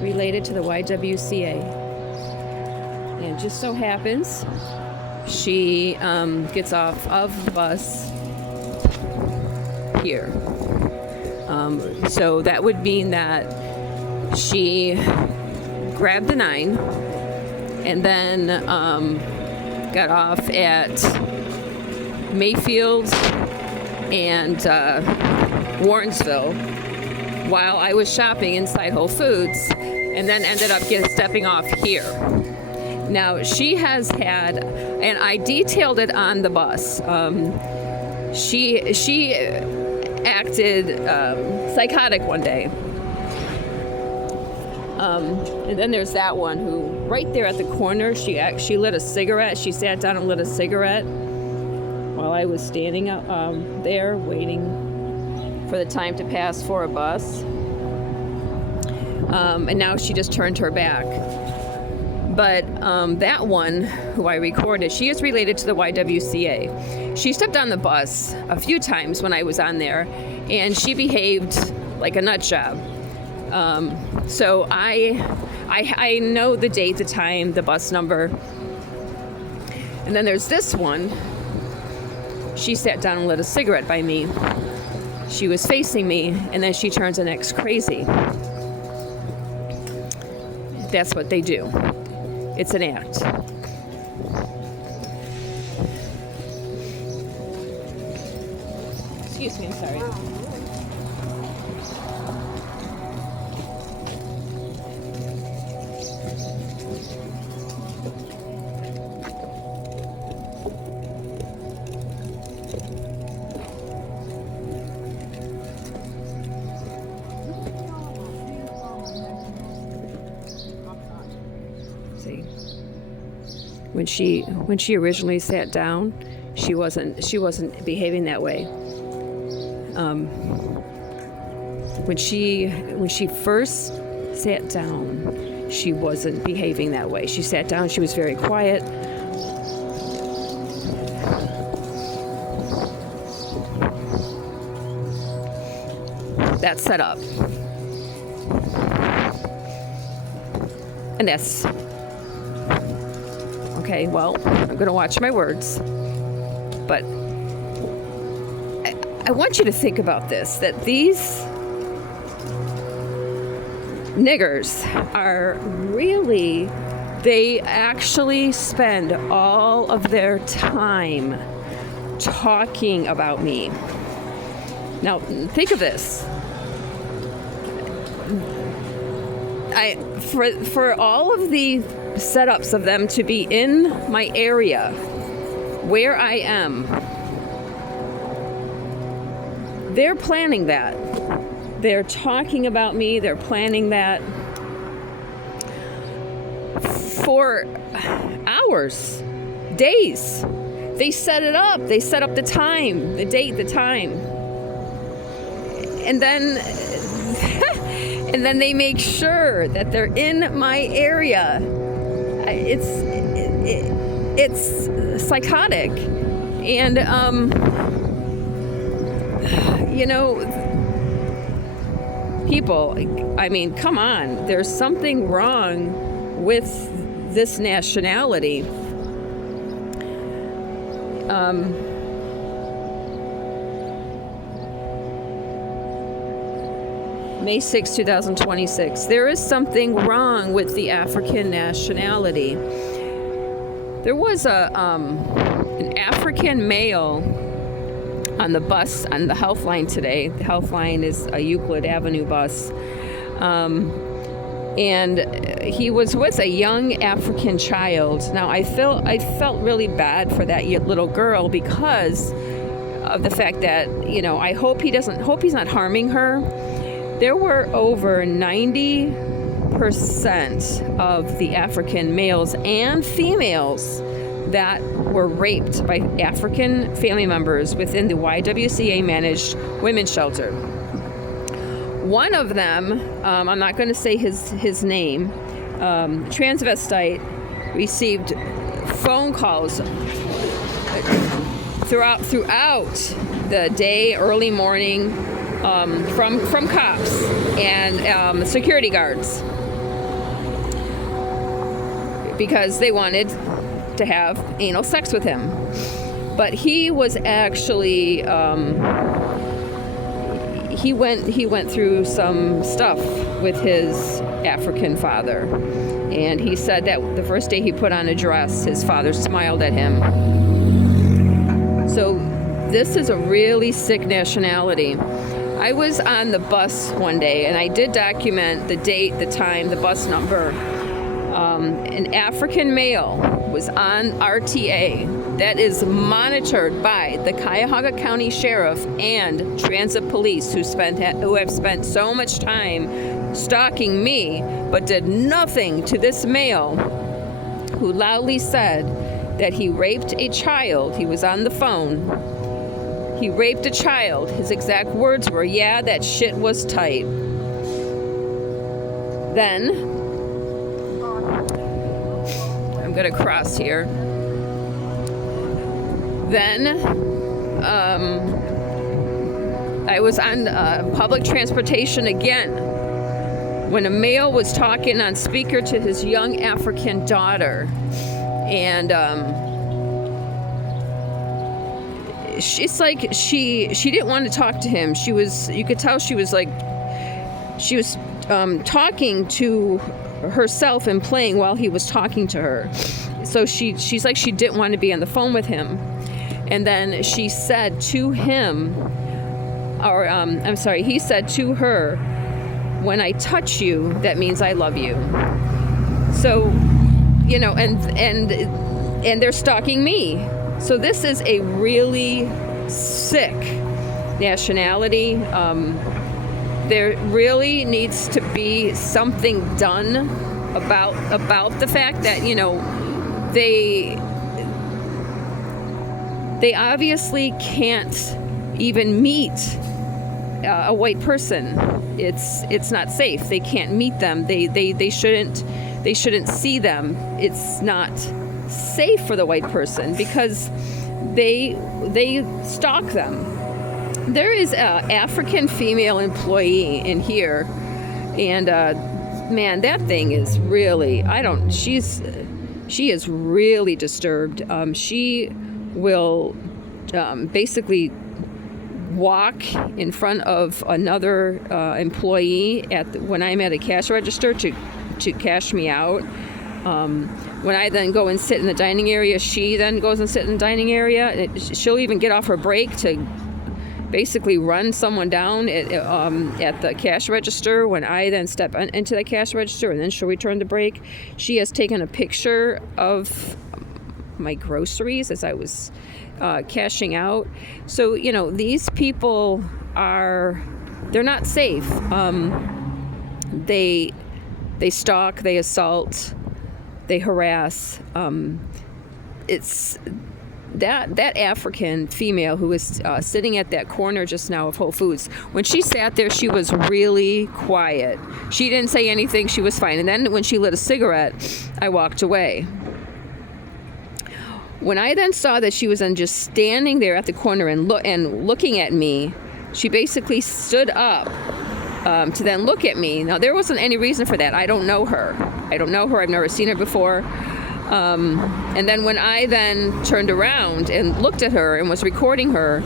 related to the YWCA. And it just so happens she gets off of the bus here. So that would mean that she grabbed the 9 and then got off at Mayfield and Warrensville while I was shopping inside Whole Foods, and then ended up stepping off here. Now, she has had, and I detailed it on the bus, she acted psychotic one day. And then there's that one who, right there at the corner, she lit a cigarette. She sat down and lit a cigarette while I was standing there waiting for the time to pass for a bus. And now she just turned her back. But that one who I recorded, she is related to the YWCA. She stepped on the bus a few times when I was on there, and she behaved like a nut job. So I know the date, the time, the bus number. And then there's this one. She sat down and lit a cigarette by me. She was facing me, and then she turns and acts crazy. That's what they do. It's an act. Excuse me, I'm sorry. See, when she originally sat down, she wasn't behaving that way. When she first sat down, she wasn't behaving that way. She sat down, she was very quiet. That's set up. And that's okay. Well, I'm going to watch my words, but I want you to think about this, that these niggers are really, they actually spend all of their time talking about me. Now, think of this. For all of the setups of them to be in my area where I am, they're planning that. They're talking about me. They're planning that for hours, days. They set it up. They set up the time, the date, the time. And then they make sure that they're in my area. It's psychotic. And people, I mean, come on. There's something wrong with this nationality. May 6, 2026. There is something wrong with the African nationality. There was an African male on the bus on the Healthline today. The Healthline is a Euclid Avenue bus. And he was with a young African child. Now, I felt really bad for that little girl because of the fact that, I hope he's not harming her. There were over 90% of the African males and females that were raped by African family members within the YWCA managed women's shelter. One of them, I'm not going to say his name, transvestite, received phone calls throughout the day, early morning, from cops and security guards because they wanted to have anal sex with him. But he was actually he went through some stuff with his African father, and he said that the first day he put on a dress, his father smiled at him. So this is a really sick nationality. I was on the bus one day, and I did document the date, the time, the bus number. An African male was on RTA that is monitored by the Cuyahoga County Sheriff and Transit Police, who have spent so much time stalking me, but did nothing to this male who loudly said that he raped a child. He was on the phone. He raped a child. His exact words were, "Yeah, that shit was tight." Then, I'm gonna cross here. Then, I was on public transportation again when a male was talking on speaker to his young African daughter, and it's like she didn't want to talk to him. You could tell she was talking to herself and playing while he was talking to her. So she's like, she didn't want to be on the phone with him. And then she said to him, or he said to her, "When I touch you, that means I love you." So, and they're stalking me. So this is a really sick nationality. There really needs to be something done about the fact that, they obviously can't even meet a white person. It's not safe. They can't meet them. They shouldn't see them. It's not safe for the white person because they stalk them. There is an African female employee in here, and man, that thing is really, she is really disturbed. She will basically walk in front of another employee when I'm at a cash register to cash me out. When I then go and sit in the dining area, she then goes and sit in the dining area. She'll even get off her break to basically run someone down at the cash register when I then step into the cash register, and then she'll return the break. She has taken a picture of my groceries as I was cashing out. So, these people they're not safe. They stalk, they assault, they harass. It's that African female who was sitting at that corner just now of Whole Foods. When she sat there, she was really quiet. She didn't say anything. She was fine. And then when she lit a cigarette, I walked away. When I then saw that she was then just standing there at the corner and looking at me, she basically stood up to then look at me. Now, there wasn't any reason for that. I don't know her. I've never seen her before. And then when I then turned around and looked at her and was recording her,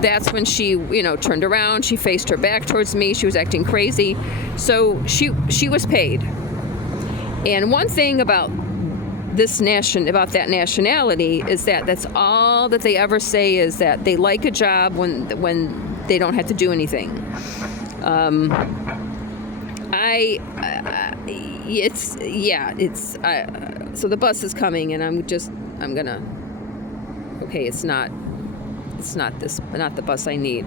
that's when she, turned around. She faced her back towards me. She was acting crazy. So she was paid. And one thing about that nationality is that that's all that they ever say is that they like a job when they don't have to do anything. So the bus is coming, and it's not the bus I need.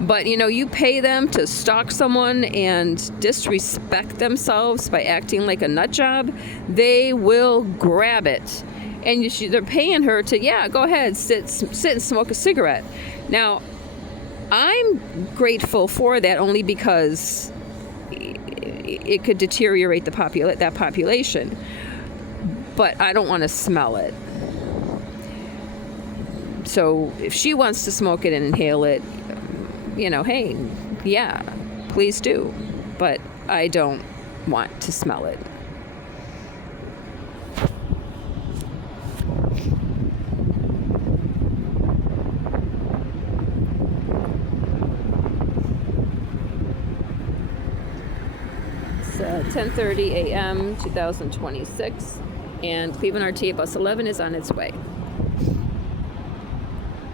But you pay them to stalk someone and disrespect themselves by acting like a nut job, they will grab it. And they're paying her to, go ahead, sit and smoke a cigarette. Now, I'm grateful for that only because it could deteriorate that population. But I don't want to smell it. So if she wants to smoke it and inhale it, hey, yeah, please do. But I don't want to smell it. 10:30 a.m. 2026, and Cleveland RTA Bus 11 is on its way.